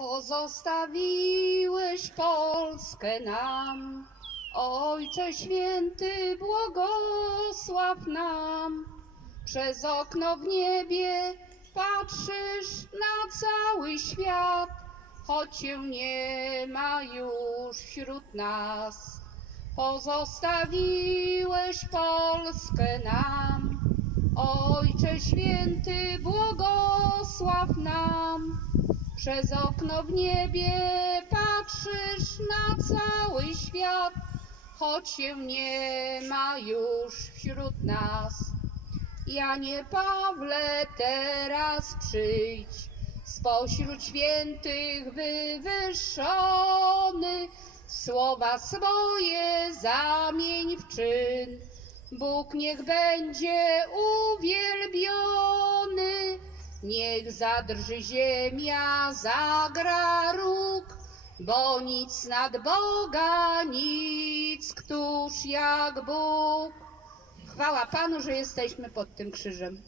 Pozostawiłeś Polskę nam, Ojcze Święty, błogosław nam. Przez okno w niebie patrzysz na cały świat, choć cię nie ma już wśród nas. Pozostawiłeś Polskę nam, Ojcze Święty, błogosław nam. Przez okno w niebie patrzysz na cały świat, choć się nie ma już wśród nas. Janie Pawle, teraz przyjdź, spośród świętych wywyższony, słowa swoje zamień w czyn. Bóg niech będzie uwielbiony, zadrży ziemia, zagra róg, bo nic nad Boga, nic, któż jak Bóg. Chwała Panu, że jesteśmy pod tym krzyżem.